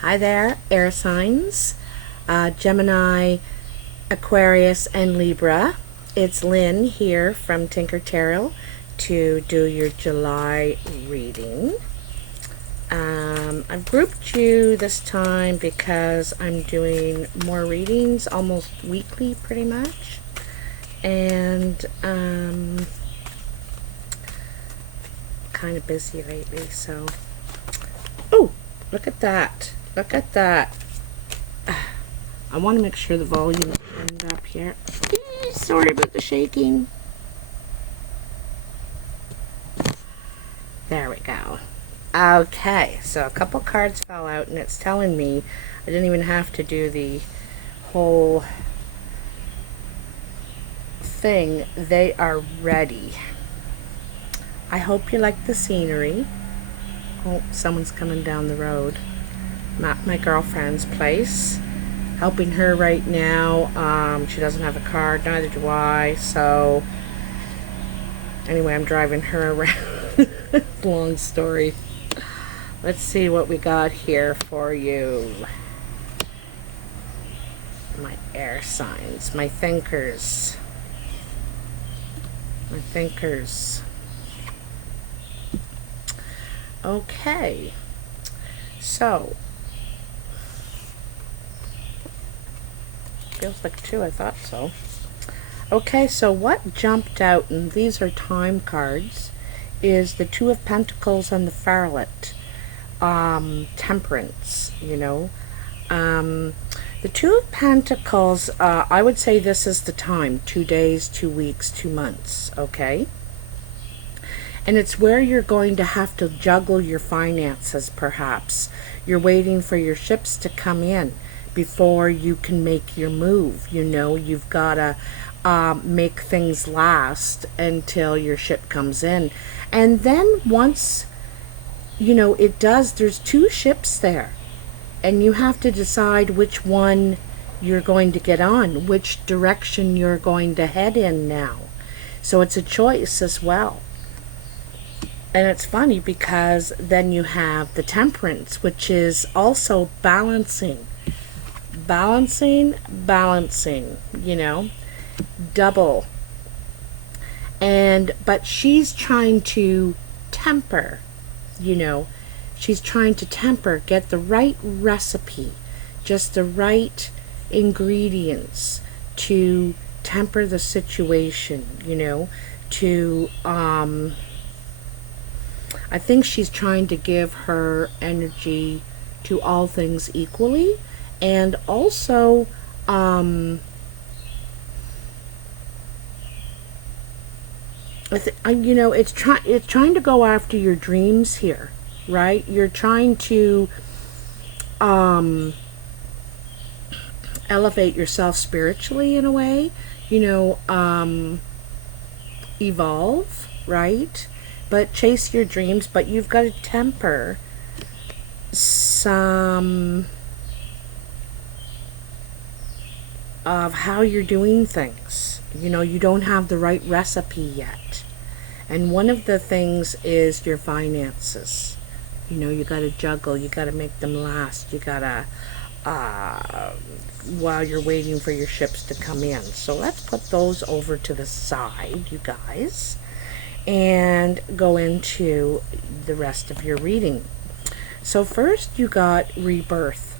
Hi there, air signs, Gemini, Aquarius, and Libra. It's Lynn here from Tinker Tarot to do your July reading. I've grouped you this time because I'm doing more readings almost weekly pretty much. And kind of busy lately, so... Oh, look at that. Look at that. I want to make sure the volume is turned up here. Sorry about the shaking. There we go. Okay, so a couple cards fell out and it's telling me I didn't even have to do the whole thing. They are ready. I hope you like the scenery. Oh, someone's coming down the road. I'm at my girlfriend's place, helping her right now. She doesn't have a car, neither do I, so anyway, I'm driving her around. Long story. Let's see what we got here for you. My air signs, my thinkers. My thinkers. Okay, so feels like two, I thought so. Okay, so what jumped out, and these are time cards, is the Two of Pentacles and the Farlet. Temperance, you know. The Two of Pentacles, I would say this is the time. 2 days, 2 weeks, 2 months, okay? And it's where you're going to have to juggle your finances, perhaps. You're waiting for your ships to come in before you can make your move. You know, you've got to make things last until your ship comes in. And then once, you know, it does, there's 2 ships there. And you have to decide which one you're going to get on, which direction you're going to head in now. So it's a choice as well. And it's funny because then you have the Temperance, which is also balancing. Balancing, you know, double. But she's trying to temper, you know, she's trying to temper, get the right recipe, just the right ingredients to temper the situation, you know, to, I think she's trying to give her energy to all things equally, and also, you know, it's trying to go after your dreams here, right? You're trying to elevate yourself spiritually in a way, you know, evolve, right? But chase your dreams, but you've got to temper some of how you're doing things. You know, you don't have the right recipe yet. And one of the things is your finances. You know, you got to juggle, you got to make them last, you got to, while you're waiting for your ships to come in. So let's put those over to the side, you guys, and go into the rest of your reading. So first you got rebirth.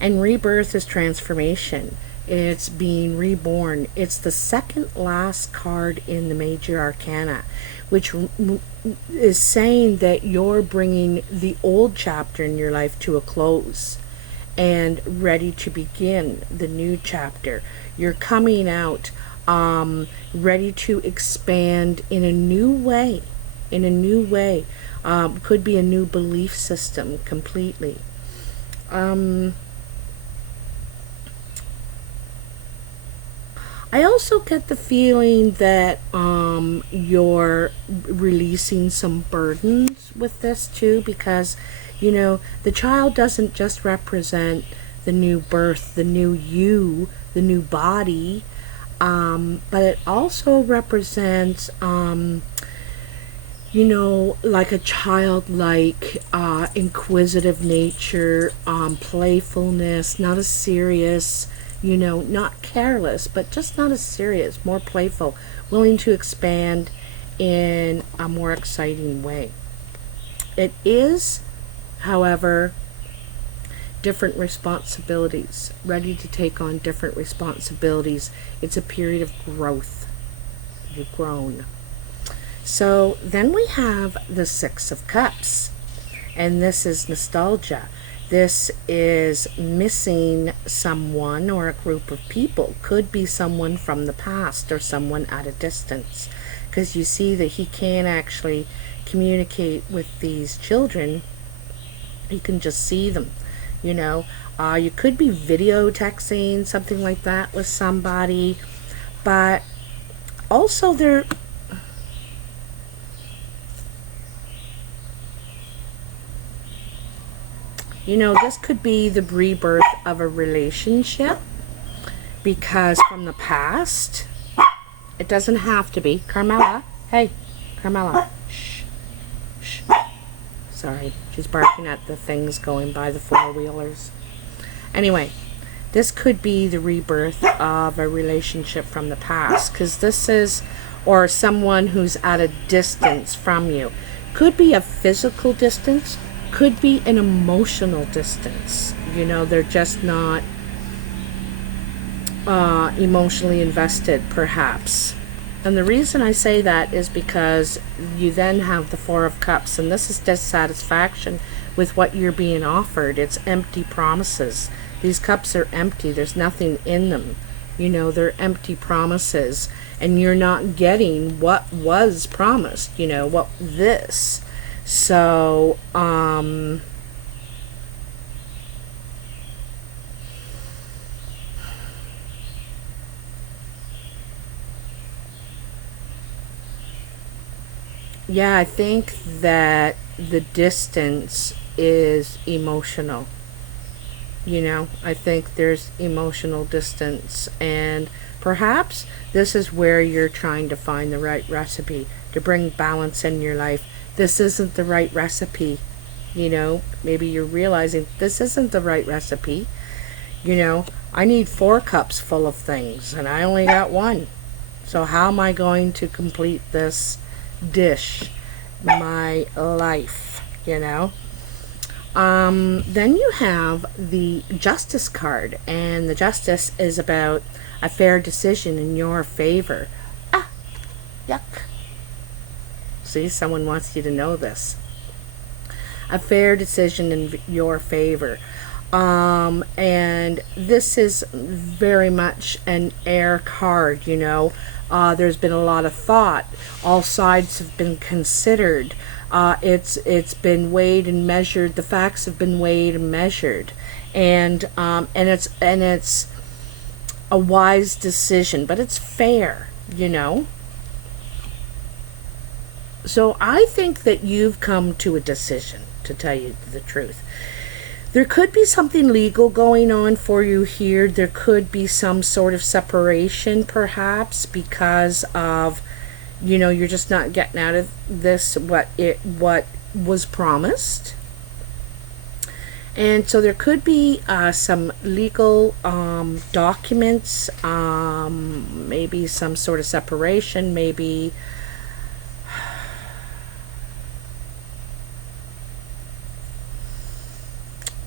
And rebirth is transformation. It's being reborn. It's the second last card in the major arcana, which is saying that you're bringing the old chapter in your life to a close and ready to begin the new chapter. You're coming out ready to expand in a new way. Could be a new belief system completely. I also get the feeling that you're releasing some burdens with this too, because, you know, the child doesn't just represent the new birth, the new you, the new body, but it also represents you know, like a childlike, inquisitive nature, playfulness, not as serious, you know, not careless, but just not as serious, more playful, willing to expand in a more exciting way. It is, however, different responsibilities, ready to take on different responsibilities. It's a period of growth. You've grown. So then we have the Six of Cups, and this is nostalgia. This is missing someone or a group of people. Could be someone from the past or someone at a distance, because you see that he can't actually communicate with these children. He can just see them, you know. You could be video texting, something like that, with somebody, but also there, you know, this could be the rebirth of a relationship, because from the past, it doesn't have to be. Carmela, hey, Carmela, shh, shh. Sorry, she's barking at the things going by, the four-wheelers. Anyway, this could be the rebirth of a relationship from the past, because this is, or someone who's at a distance from you. Could be a physical distance, could be an emotional distance. You know, they're just not emotionally invested, perhaps. And the reason I say that is because you then have the Four of Cups, and this is dissatisfaction with what you're being offered. It's empty promises. These cups are empty. There's nothing in them. You know, they're empty promises, and you're not getting what was promised, you know, what this. So, yeah, I think that the distance is emotional. You know, I think there's emotional distance, and perhaps this is where you're trying to find the right recipe to bring balance in your life. This isn't the right recipe. You know, maybe you're realizing this isn't the right recipe. You know, I need 4 cups full of things, and I only got 1. So how am I going to complete this dish, my life, you know? Then you have the Justice card, and the Justice is about a fair decision in your favor. Ah, yuck. See, someone wants you to know this. A fair decision in your favor. And this is very much an air card, you know. There's been a lot of thought. All sides have been considered. It's been weighed and measured. The facts have been weighed and measured, and it's a wise decision, but it's fair, you know. So I think that you've come to a decision, to tell you the truth. There could be something legal going on for you here. There could be some sort of separation, perhaps, because of, you know, you're just not getting out of this what was promised. And so there could be some legal documents, maybe some sort of separation, maybe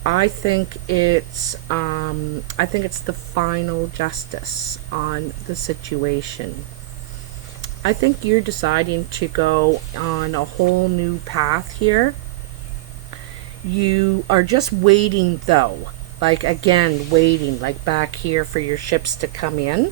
I think it's the final justice on the situation. I think you're deciding to go on a whole new path here. You are just waiting, though, like, again, waiting, like back here, for your ships to come in.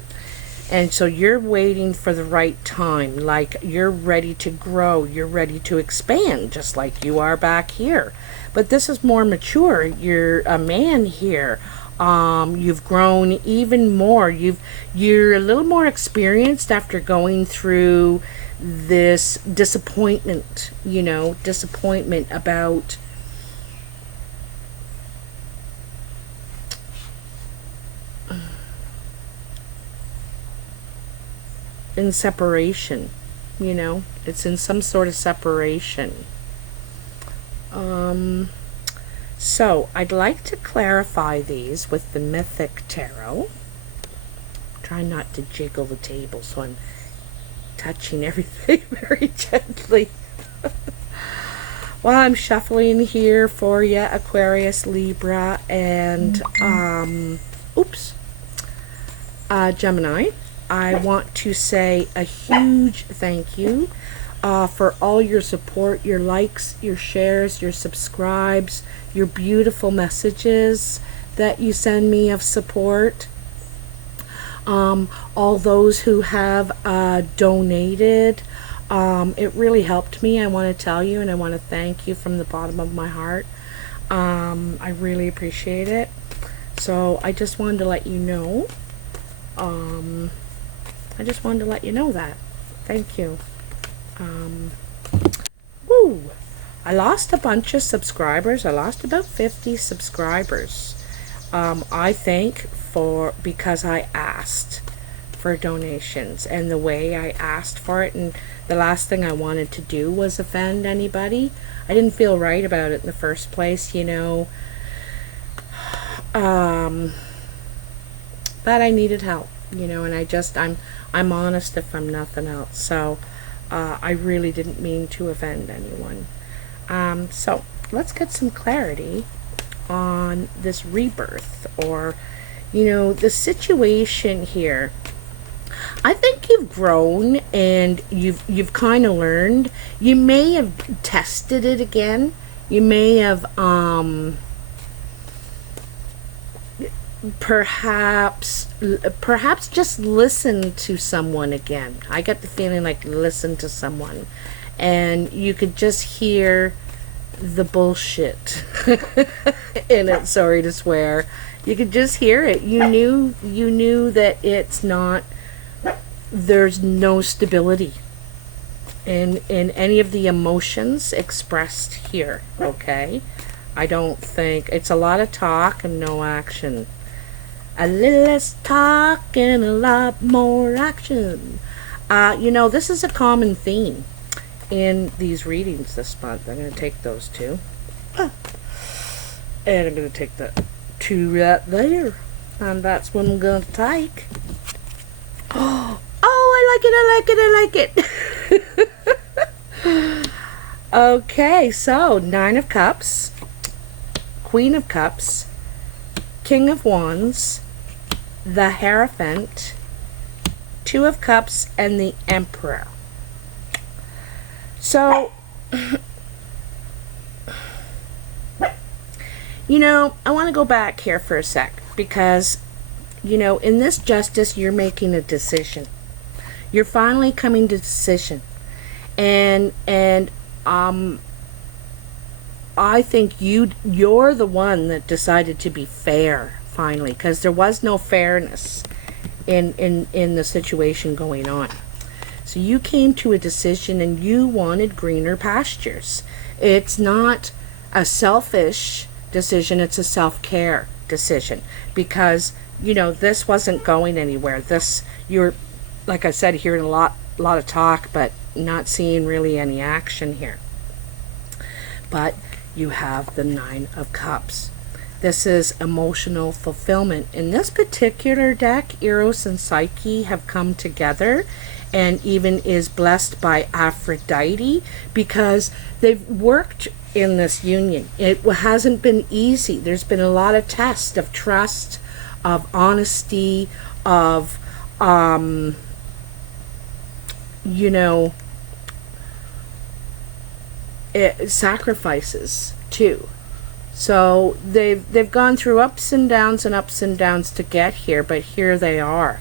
And so you're waiting for the right time, like you're ready to grow, you're ready to expand, just like you are back here. But this is more mature. You're a man here. You've grown even more. You're a little more experienced after going through this disappointment, you know, disappointment about in separation. You know, it's in some sort of separation. So I'd like to clarify these with the Mythic Tarot. Try not to jiggle the table, so I'm touching everything very gently. While I'm shuffling here for you, Aquarius, Libra, and Gemini, I want to say a huge thank you for all your support, your likes, your shares, your subscribes, your beautiful messages that you send me of support. All those who have donated. It really helped me, I want to tell you, and I want to thank you from the bottom of my heart. I really appreciate it. So I just wanted to let you know. That. Thank you. I lost a bunch of subscribers. I lost about 50 subscribers. I think because I asked for donations, and the way I asked for it, and the last thing I wanted to do was offend anybody. I didn't feel right about it in the first place, you know. But I needed help, you know, and I'm honest if I'm nothing else. So I really didn't mean to offend anyone. So let's get some clarity on this rebirth, or, you know, the situation here. I think you've grown and you've kind of learned. You may have tested it again. You may have perhaps just listened to someone again. I get the feeling like listen to someone, and you could just hear the bullshit in it. Sorry to swear. You could just hear it. You knew that it's not. There's no stability in any of the emotions expressed here. Okay, I don't think it's a lot of talk and no action. A little less talk and a lot more action. You know, this is a common theme in these readings this month. I'm going to take those two. And I'm going to take the two right there. And that's what I'm going to take. Oh, I like it. Okay, so 9 of Cups, Queen of Cups, King of Wands, the Hierophant, 2 of Cups, and the Emperor. So, you know, I want to go back here for a sec, because, you know, in this Justice, you're making a decision. You're finally coming to decision. And I think you're the one that decided to be fair, finally, because there was no fairness in the situation going on. So you came to a decision and you wanted greener pastures. It's not a selfish decision, it's a self-care decision, because, you know, this wasn't going anywhere. You're, like I said, hearing a lot of talk, but not seeing really any action here. But you have the 9 of Cups. This is emotional fulfillment. In this particular deck, Eros and Psyche have come together, and even is blessed by Aphrodite, because they've worked in this union. It hasn't been easy. There's been a lot of tests of trust, of honesty, of you know, sacrifices too. So they've gone through ups and downs to get here, but here they are.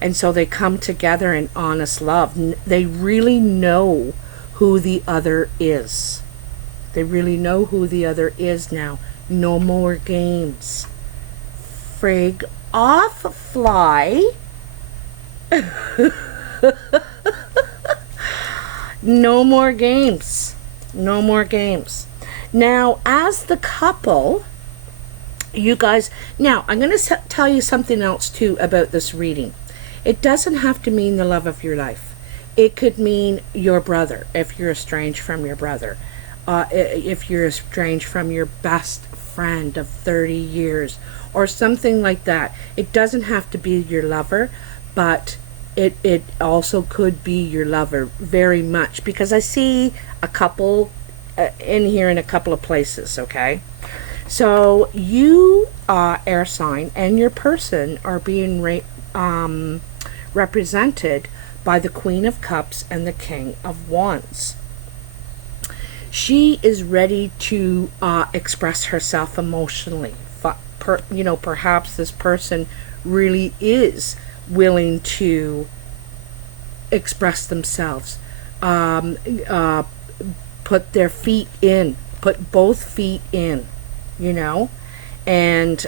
And so they come together in honest love. They really know who the other is. They really know who the other is now. No more games. Frig off, fly. No more games. No more games. Now, as the couple, you guys... Now, I'm going to tell you something else, too, about this reading. It doesn't have to mean the love of your life. It could mean your brother, if you're estranged from your brother. If you're estranged from your best friend of 30 years or something like that. It doesn't have to be your lover, but it also could be your lover very much, because I see a couple in here in a couple of places, okay? So you, air sign, and your person are being represented by the Queen of Cups and the King of Wands. She is ready to express herself emotionally. Perhaps this person really is willing to express themselves. Put their feet in. Put both feet in. And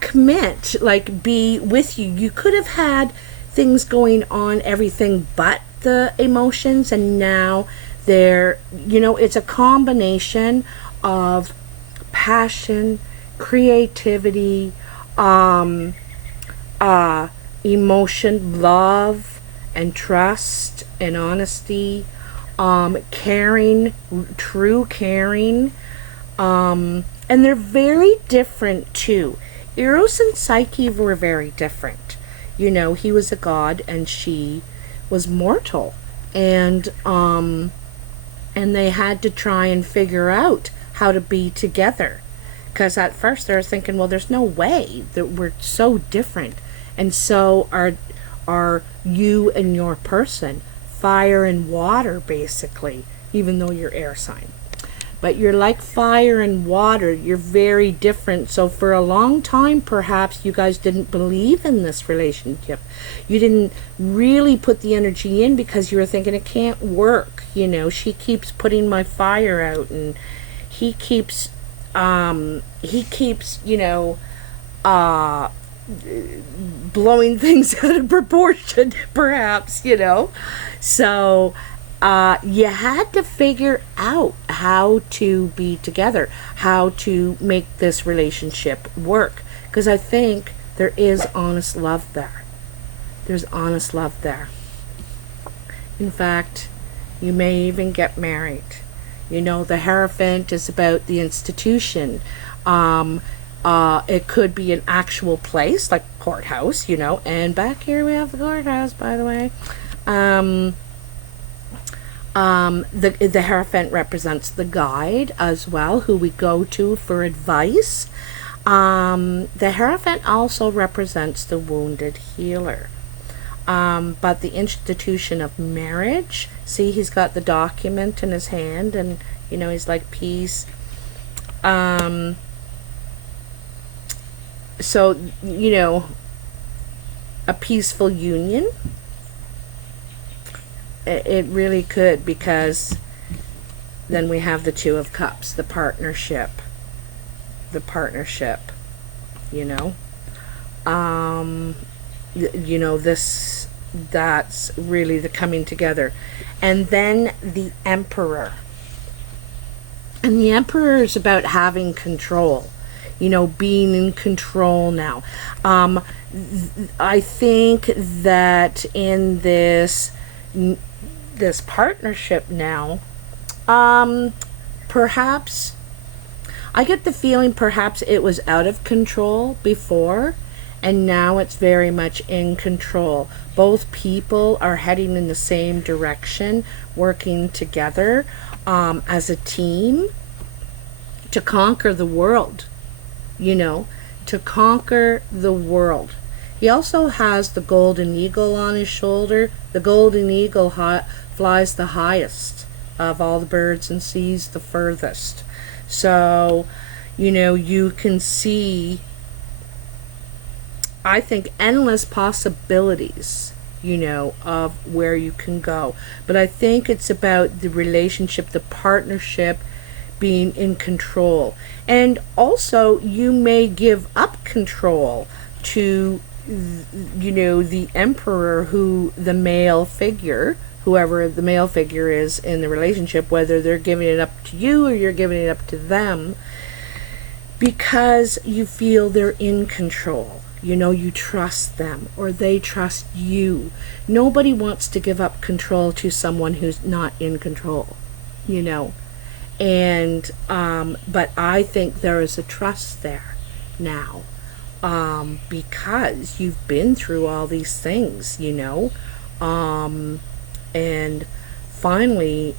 commit, like be with you. You could have had things going on, everything but the emotions, and now it's a combination of passion, creativity, emotion, love, and trust, and honesty, caring, true caring, and they're very different too. Eros and Psyche were very different. He was a god and she was mortal, and they had to try and figure out how to be together, because at first they were thinking, well, there's no way, that we're so different, and so are you and your person, fire and water basically, even though you're air sign. But you're like fire and water. You're very different. So for a long time, perhaps you guys didn't believe in this relationship. You didn't really put the energy in because you were thinking it can't work. She keeps putting my fire out, and he keeps blowing things out of proportion, perhaps, So you had to figure out how to be together, how to make this relationship work. Because I think there is honest love there. There's honest love there. In fact, you may even get married. The Hierophant is about the institution. It could be an actual place, like courthouse, and back here we have the courthouse, by the way. The Hierophant represents the guide as well, who we go to for advice. The Hierophant also represents the wounded healer. But the institution of marriage, see, he's got the document in his hand, and he's like peace. So a peaceful union. It really could, because then we have the Two of Cups, the partnership, that's really the coming together. And then the Emperor, and the Emperor is about having control, being in control now. I think that in this partnership now, perhaps I get the feeling perhaps it was out of control before, and now it's very much in control. Both people are heading in the same direction, working together as a team to conquer the world, to conquer the world. He also has the golden eagle on his shoulder. The golden eagle flies the highest of all the birds and sees the furthest. So, you can see, I think, endless possibilities, of where you can go. But I think it's about the relationship, the partnership, being in control. And also, you may give up control to the Emperor, whoever the male figure is in the relationship, whether they're giving it up to you or you're giving it up to them, because you feel they're in control. You know, you trust them or they trust you. Nobody wants to give up control to someone who's not in control, you know. And but I think there is a trust there now, because you've been through all these things, you know. And finally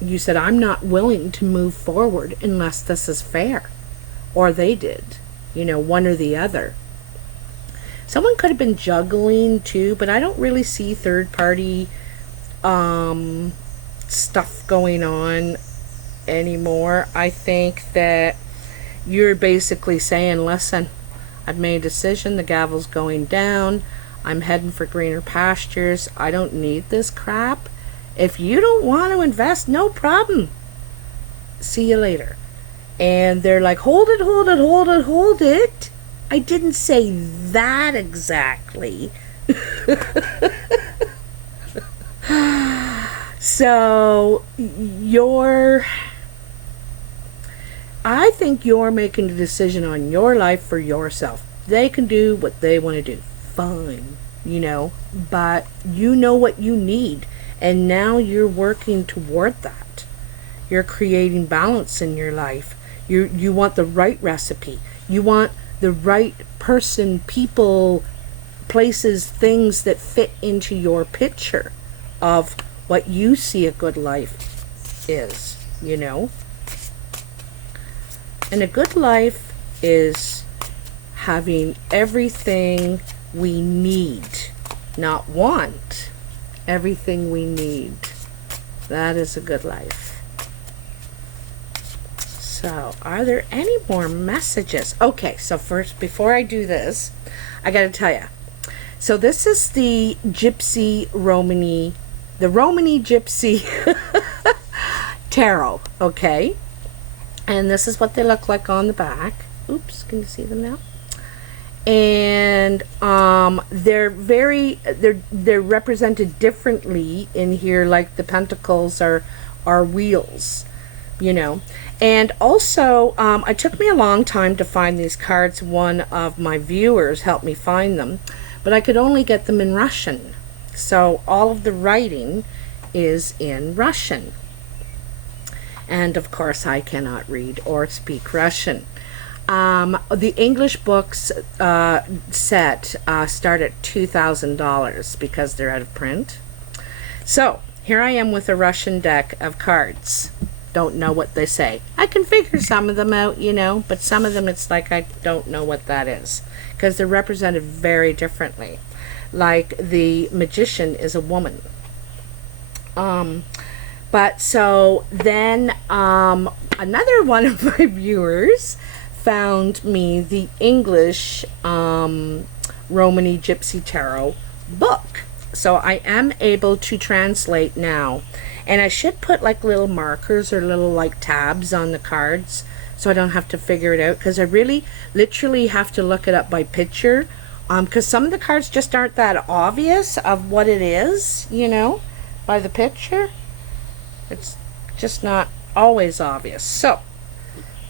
you said, I'm not willing to move forward unless this is fair. Or they did, you know, one or the other. Someone could have been juggling too, but I don't really see third party stuff going on anymore. I think that you're basically saying, listen, I've made a decision, the gavel's going down, I'm heading for greener pastures, I don't need this crap. If you don't want to invest, no problem. See you later. And they're like, hold it, hold it, hold it, hold it. I didn't say that exactly. So I think you're making a decision on your life for yourself. They can do what they want to do. Fine, you know, but you know what you need. And now you're working toward that. You're creating balance in your life. You want the right recipe. You want the right person, people, places, things that fit into your picture of what you see a good life is, you know. And a good life is having everything we need, not want. Everything we need. That is a good life. So, are there any more messages? Okay, so first, before I do this, I gotta tell you. So this is the Romani Gypsy Tarot, okay? And this is what they look like on the back. Oops, can you see them now? And they're represented differently in here, like the pentacles are wheels, you know. And also, it took me a long time to find these cards. One of my viewers helped me find them, but I could only get them in Russian. So all of the writing is in Russian. And of course, I cannot read or speak Russian. The English books set start at $2,000 because they're out of print. So here I am with a Russian deck of cards. Don't know what they say. I can figure some of them out, you know, but some of them it's like I don't know what that is because they're represented very differently. Like the magician is a woman. But so then another one of my viewers found me the English Romani Gypsy Tarot book. So I am able to translate now. And I should put like little markers or little like tabs on the cards so I don't have to figure it out, because I really literally have to look it up by picture, because some of the cards just aren't that obvious of what it is, you know, by the picture. It's just not always obvious. So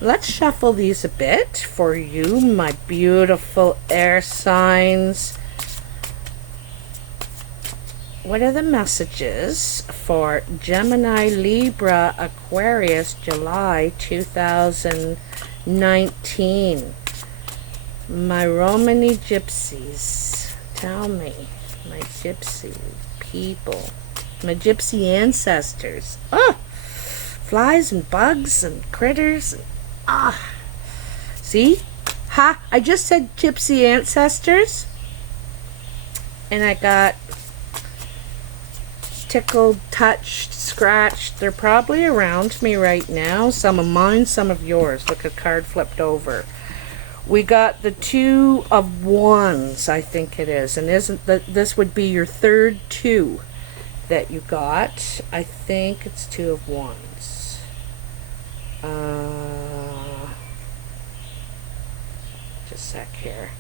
let's shuffle these a bit for you, my beautiful air signs. What are the messages for Gemini, Libra, Aquarius, July 2019? My Romani Gypsies, tell me, my gypsy people, my gypsy ancestors. Oh, flies and bugs and critters. See? Ha! I just said gypsy ancestors, and I got tickled, touched, scratched. They're probably around me right now. Some of mine, some of yours. Look, a card flipped over. We got the Two of Wands, I think it is. And isn't that this would be your third two that you got? I think it's Two of Wands. Just a sec here.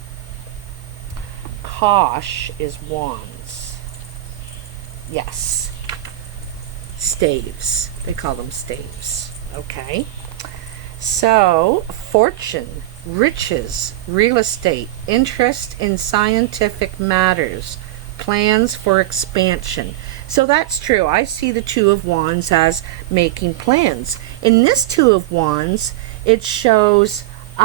Kosh is Wands. Yes. Staves. They call them staves. Okay. So, fortune, riches, real estate, interest in scientific matters, plans for expansion. So that's true. I see the Two of Wands as making plans. In this Two of Wands, it shows, they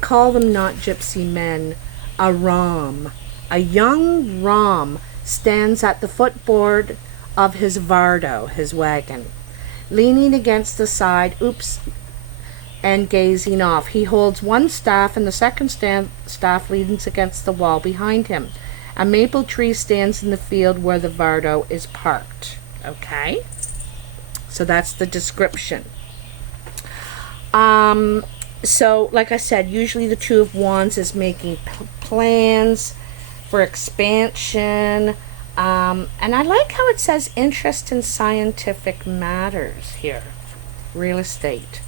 call them not gypsy men, a Ram. A young Ram stands at the footboard of his Vardo, his wagon, leaning against the side, and gazing off. He holds one staff, and the second staff leans against the wall behind him. A maple tree stands in the field where the Vardo is parked. Okay? So that's the description. So, like I said, usually the Two of Wands is making plans for expansion. And I like how it says interest in scientific matters here. Real estate.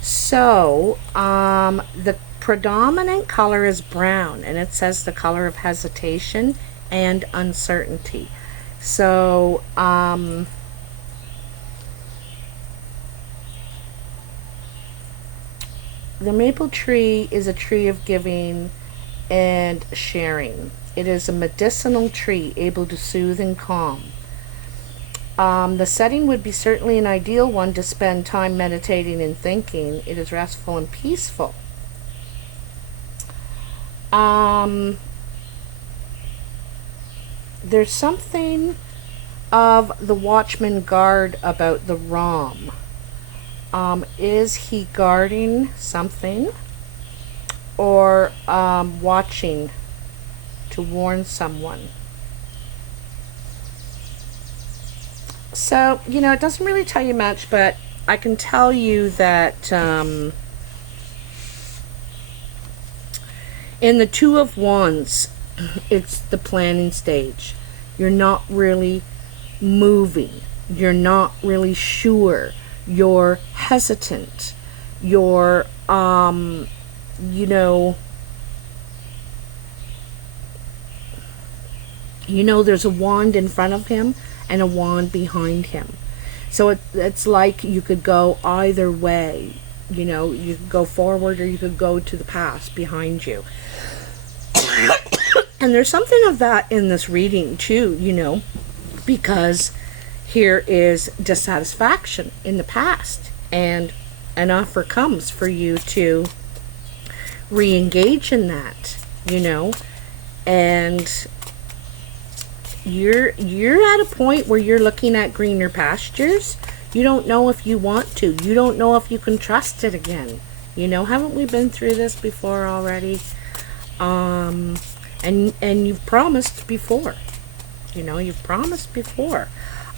So, the predominant color is brown, and it says the color of hesitation and uncertainty. So, the maple tree is a tree of giving and sharing. It is a medicinal tree, able to soothe and calm. The setting would be certainly an ideal one to spend time meditating and thinking. It is restful and peaceful. There's something of the watchman guard about the Ram. Is he guarding something, or watching to warn someone? So, you know, it doesn't really tell you much, but I can tell you that in the Two of Wands, it's the planning stage. You're not really moving. You're not really sure. You're hesitant. You're, you know, there's a wand in front of him and a wand behind him. So it's like you could go either way. You know, you could go forward, or you could go to the past behind you. And there's something of that in this reading too, you know, because here is dissatisfaction in the past, and an offer comes for you to re-engage in that, you know, and you're at a point where you're looking at greener pastures. You don't know if you want to. You don't know if you can trust it again. You know, haven't we been through this before already? And you've promised before. You know, you've promised before.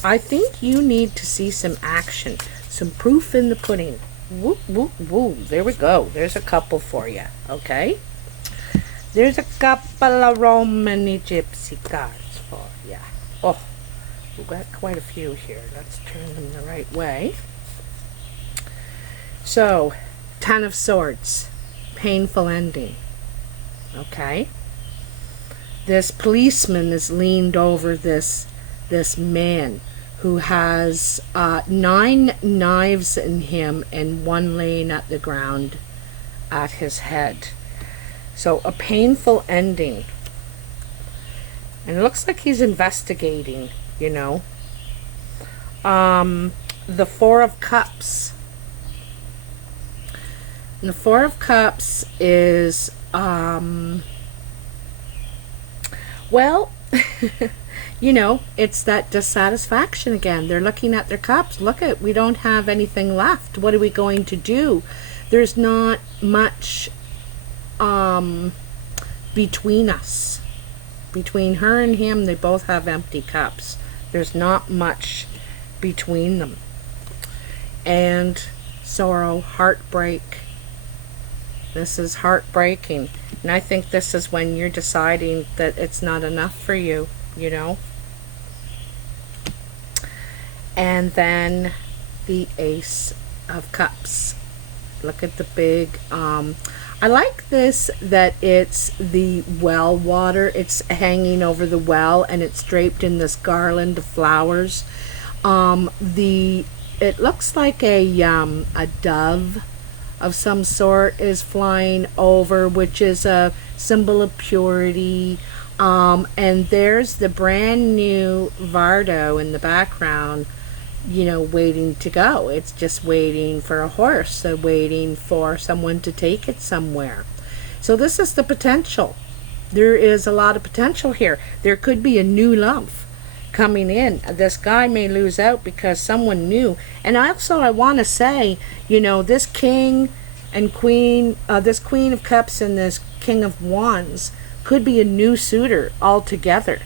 I think you need to see some action, some proof in the pudding. Woo, woo, woo. There we go. There's a couple for you. Okay? There's a couple of Romani Gypsy cards for you. Oh, we've got quite a few here. Let's turn them the right way. So, Ten of Swords. Painful ending. Okay? This policeman is leaned over this man who has 9 knives in him and 1 laying at the ground at his head. So a painful ending. And it looks like he's investigating, you know. The Four of Cups. And the Four of Cups is, well, you know, it's that dissatisfaction again. They're looking at their cups. Look at, we don't have anything left. What are we going to do? There's not much between us. Between her and him, they both have empty cups. There's not much between them. And sorrow, heartbreak. This is heartbreaking. And I think this is when you're deciding that it's not enough for you, you know. And then the Ace of Cups. Look at the big, I like this, that it's the well water. It's hanging over the well, and it's draped in this garland of flowers. The it looks like a dove of some sort is flying over, which is a symbol of purity. And there's the brand new Vardo in the background, waiting to go. It's just waiting for a horse, so waiting for someone to take it somewhere. So this is the potential. There is a lot of potential here. There could be a new love coming in. This guy may lose out because someone new. And also I want to say, this king and queen, this queen of cups and this king of wands could be a new suitor altogether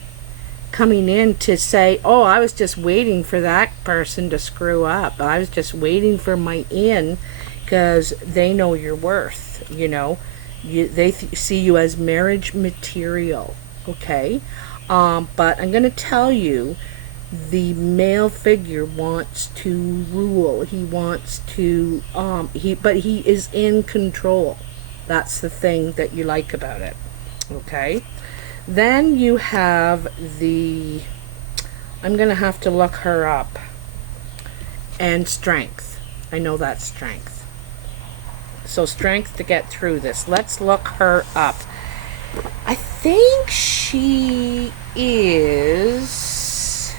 coming in to say, oh, I was just waiting for that person to screw up. I was just waiting for my in, because they know your worth, they see you as marriage material, okay? But I'm going to tell you, the male figure wants to rule. He wants to, but he is in control. That's the thing that you like about it, okay? Then you have I'm going to have to look her up, and strength. I know that's strength. So strength to get through this. Let's look her up. I think she is,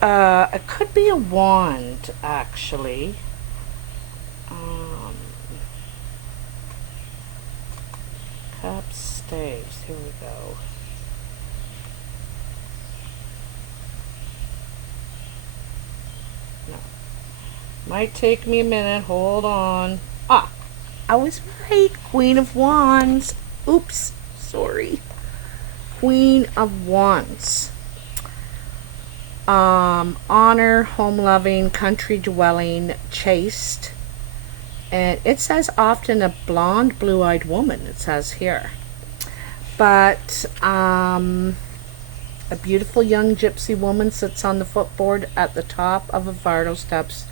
it could be a wand, actually. Cup staves, here we go. No. Might take me a minute, hold on. Ah, I was right, Queen of Wands. Oops, sorry. Queen of Wands. Honor, home-loving, country-dwelling, chaste. And it says often a blonde, blue-eyed woman, it says here. But a beautiful young gypsy woman sits on the footboard at the top of a Vardo steps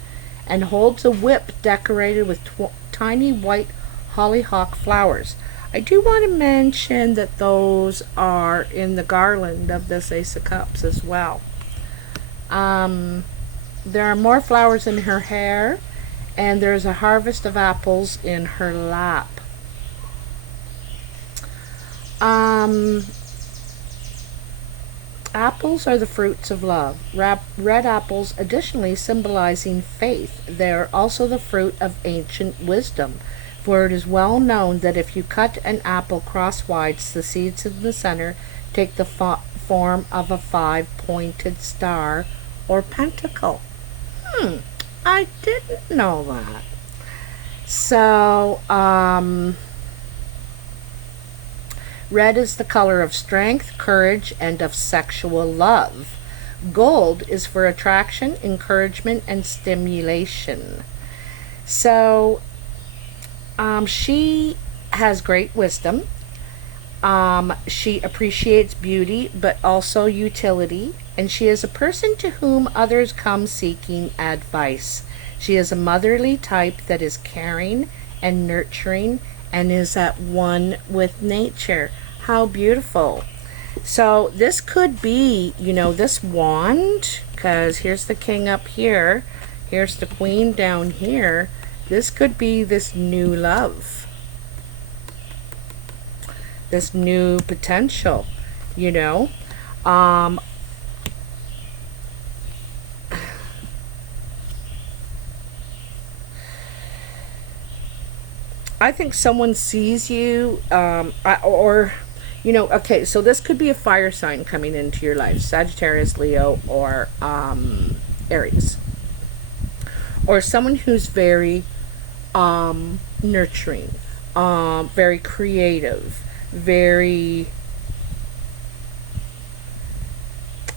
and holds a whip decorated with tiny white hollyhock flowers. I do want to mention that those are in the garland of this Ace of Cups as well. There are more flowers in her hair, and there's a harvest of apples in her lap. Apples are the fruits of love. Red apples additionally symbolizing faith. They're also the fruit of ancient wisdom, for it is well known that if you cut an apple crosswise, the seeds in the center take the form of a 5-pointed star or pentacle. I didn't know that. So, red is the color of strength, courage, and of sexual love. Gold is for attraction, encouragement, and stimulation. So, she has great wisdom. She appreciates beauty, but also utility. And she is a person to whom others come seeking advice. She is a motherly type that is caring and nurturing and is at one with nature. How beautiful. So this could be, this wand, because here's the king up here, here's the queen down here. This could be this new love, this new potential, I think someone sees you, okay, so this could be a fire sign coming into your life, Sagittarius, Leo, or Aries. Or someone who's very nurturing, very creative, very...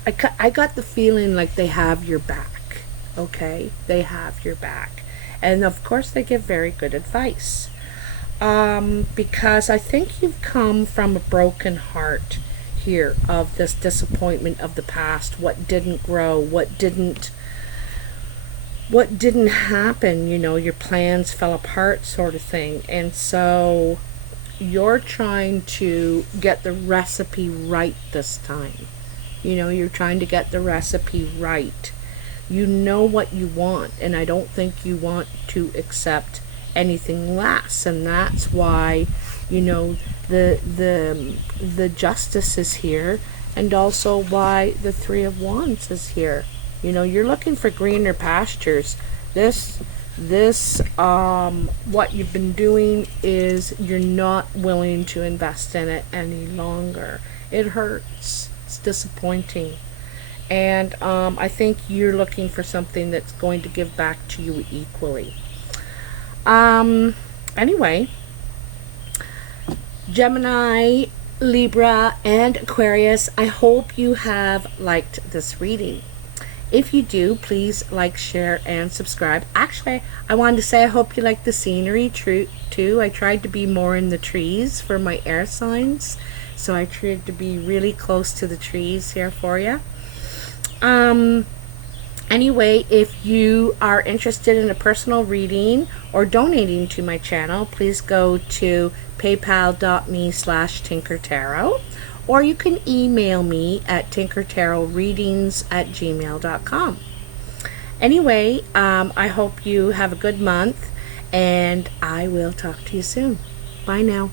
I got the feeling like they have your back, okay? They have your back. And of course they give very good advice. Because I think you've come from a broken heart here of this disappointment of the past, what didn't grow, what didn't happen, your plans fell apart sort of thing. And so you're trying to get the recipe right this time. You're trying to get the recipe right. You know what you want, and I don't think you want to accept anything less. And that's why, you know, the Justice is here, and also why the Three of Wands is here. You know, you're looking for greener pastures. This what you've been doing is you're not willing to invest in it any longer. It hurts. It's disappointing. And I think you're looking for something that's going to give back to you equally. Anyway, Gemini, Libra, and Aquarius, I hope you have liked this reading. If you do, please like, share, and subscribe. Actually, I wanted to say I hope you like the scenery too. I tried to be more in the trees for my air signs, so I tried to be really close to the trees here for you. Anyway, if you are interested in a personal reading or donating to my channel, please go to paypal.me/tinkertarot, or you can email me at tinkertarotreadings@gmail.com. Anyway, I hope you have a good month, and I will talk to you soon. Bye now.